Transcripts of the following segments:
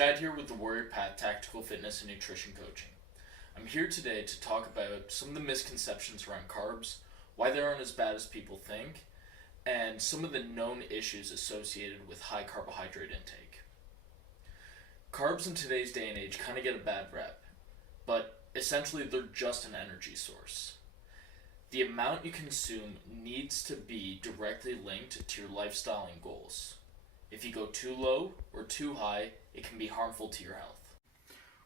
Chad here with the Warrior Path Tactical Fitness and Nutrition Coaching. I'm here today to talk about some of the misconceptions around carbs, why they aren't as bad as people think, and some of the known issues associated with high carbohydrate intake. Carbs in today's day and age kind of get a bad rep, but essentially they're just an energy source. The amount you consume needs to be directly linked to your lifestyle and goals. If you go too low or too high, it can be harmful to your health.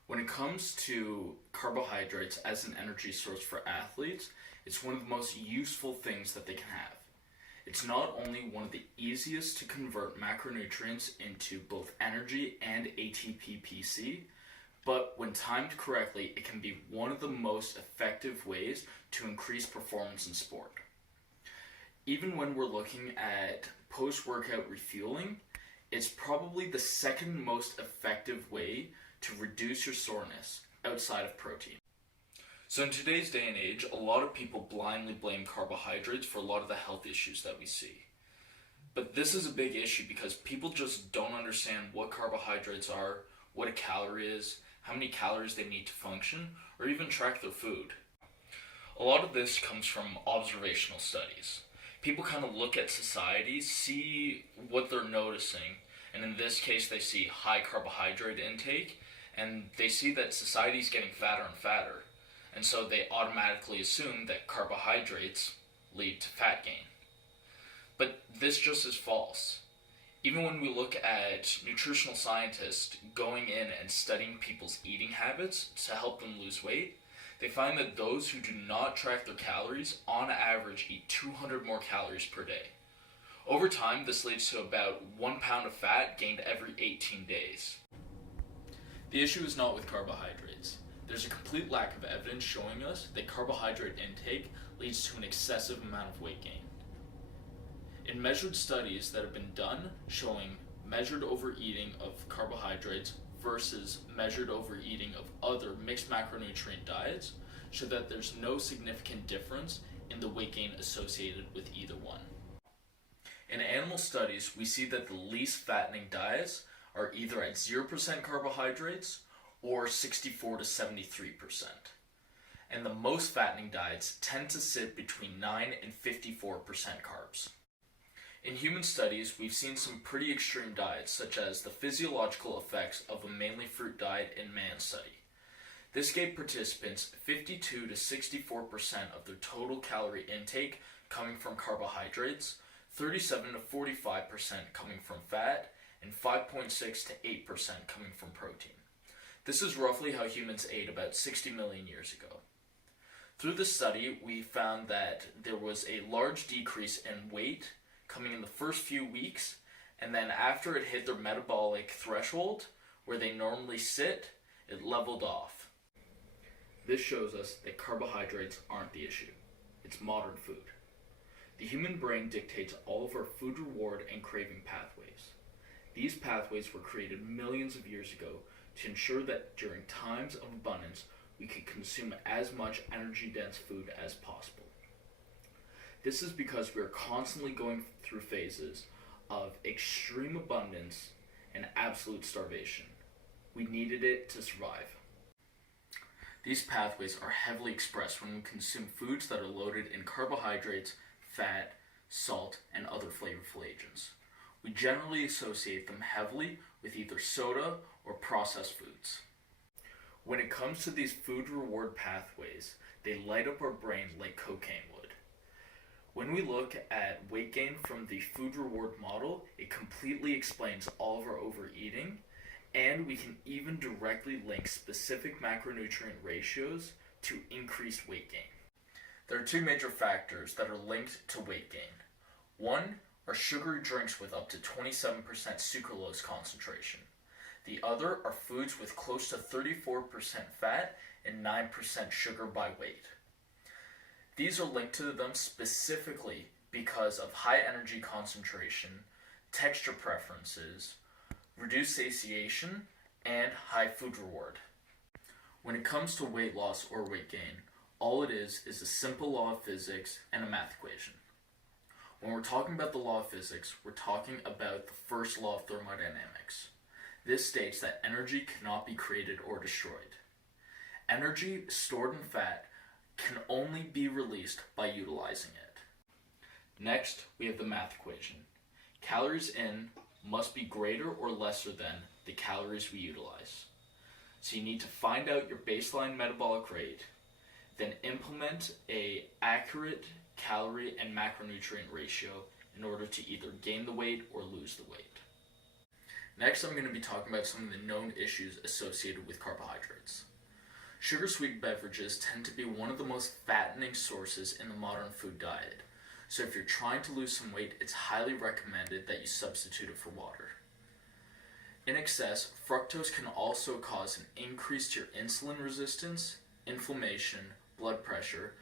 When it comes to carbohydrates as an energy source for athletes, it's one of the most useful things that they can have. It's not only one of the easiest to convert macronutrients into both energy and ATP-PC, but when timed correctly, it can be one of the most effective ways to increase performance in sport. Even when we're looking at post-workout refueling, it's probably the second most effective way to reduce your soreness outside of protein. So in today's day and age, a lot of people blindly blame carbohydrates for a lot of the health issues that we see. But this is a big issue because people just don't understand what carbohydrates are, what a calorie is, how many calories they need to function, or even track their food. A lot of this comes from observational studies. People kind of look at society, see what they're noticing, and in this case they see high carbohydrate intake, and they see that society's getting fatter and fatter, and so they automatically assume that carbohydrates lead to fat gain. But this just is false. Even when we look at nutritional scientists going in and studying people's eating habits to help them lose weight, they find that those who do not track their calories on average eat 200 more calories per day. Over time, this leads to about 1 pound of fat gained every 18 days. The issue is not with carbohydrates. There's a complete lack of evidence showing us that carbohydrate intake leads to an excessive amount of weight gain. In measured studies that have been done showing measured overeating of carbohydrates versus measured overeating of other mixed macronutrient diets show that there's no significant difference in the weight gain associated with either one. In animal studies, we see that the least fattening diets are either at 0% carbohydrates or 64 to 73%. And the most fattening diets tend to sit between 9 and 54% carbs. In human studies, we've seen some pretty extreme diets, such as the physiological effects of a mainly fruit diet in man study. This gave participants 52 to 64% of their total calorie intake coming from carbohydrates, 37 to 45% coming from fat, and 5.6 to 8% coming from protein. This is roughly how humans ate about 60 million years ago. Through this study, we found that there was a large decrease in weight coming in the first few weeks, and then after it hit their metabolic threshold, where they normally sit, it leveled off. This shows us that carbohydrates aren't the issue. It's modern food. The human brain dictates all of our food reward and craving pathways. These pathways were created millions of years ago to ensure that during times of abundance, we could consume as much energy-dense food as possible. This is because we are constantly going through phases of extreme abundance and absolute starvation. We needed it to survive. These pathways are heavily expressed when we consume foods that are loaded in carbohydrates, fat, salt, and other flavorful agents. We generally associate them heavily with either soda or processed foods. When it comes to these food reward pathways, they light up our brain like cocaine would. When we look at weight gain from the food reward model, it completely explains all of our overeating, and we can even directly link specific macronutrient ratios to increased weight gain. There are two major factors that are linked to weight gain. One are sugary drinks with up to 27% sucralose concentration. The other are foods with close to 34% fat and 9% sugar by weight. These are linked to them specifically because of high energy concentration, texture preferences, reduced satiation, and high food reward. When it comes to weight loss or weight gain, all it is a simple law of physics and a math equation. When we're talking about the law of physics, we're talking about the first law of thermodynamics. This states that energy cannot be created or destroyed. Energy stored in fat can only be released by utilizing it. Next, we have the math equation. Calories in must be greater or lesser than the calories we utilize. So you need to find out your baseline metabolic rate, then implement an accurate calorie and macronutrient ratio in order to either gain the weight or lose the weight. Next, I'm going to be talking about some of the known issues associated with carbohydrates. Sugar-sweetened beverages tend to be one of the most fattening sources in the modern food diet. So if you're trying to lose some weight, it's highly recommended that you substitute it for water. In excess, fructose can also cause an increase to your insulin resistance, inflammation, blood pressure,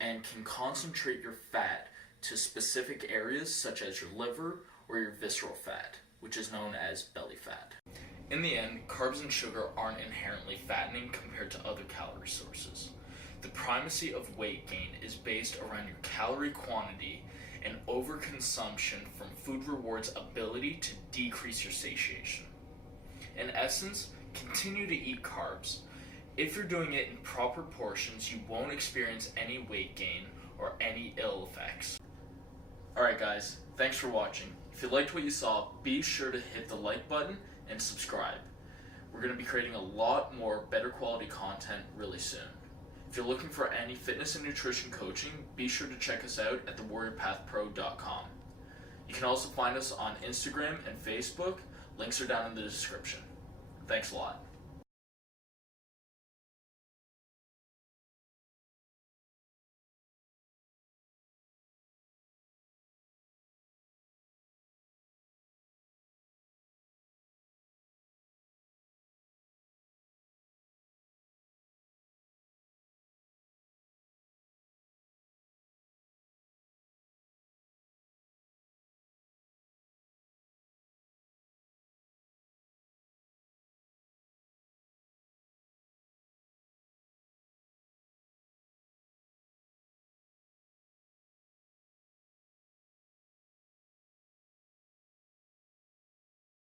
and can concentrate your fat to specific areas such as your liver or your visceral fat, which is known as belly fat. In the end, carbs and sugar aren't inherently fattening compared to other calorie sources. The primacy of weight gain is based around your calorie quantity and overconsumption from food rewards' ability to decrease your satiation. In essence, continue to eat carbs. If you're doing it in proper portions, you won't experience any weight gain or any ill effects. Alright guys, thanks for watching. If you liked what you saw, be sure to hit the like button and subscribe. We're going to be creating a lot more better quality content really soon. If you're looking for any fitness and nutrition coaching, be sure to check us out at thewarriorpathpro.com. You can also find us on Instagram and Facebook. Links are down in the description. Thanks a lot.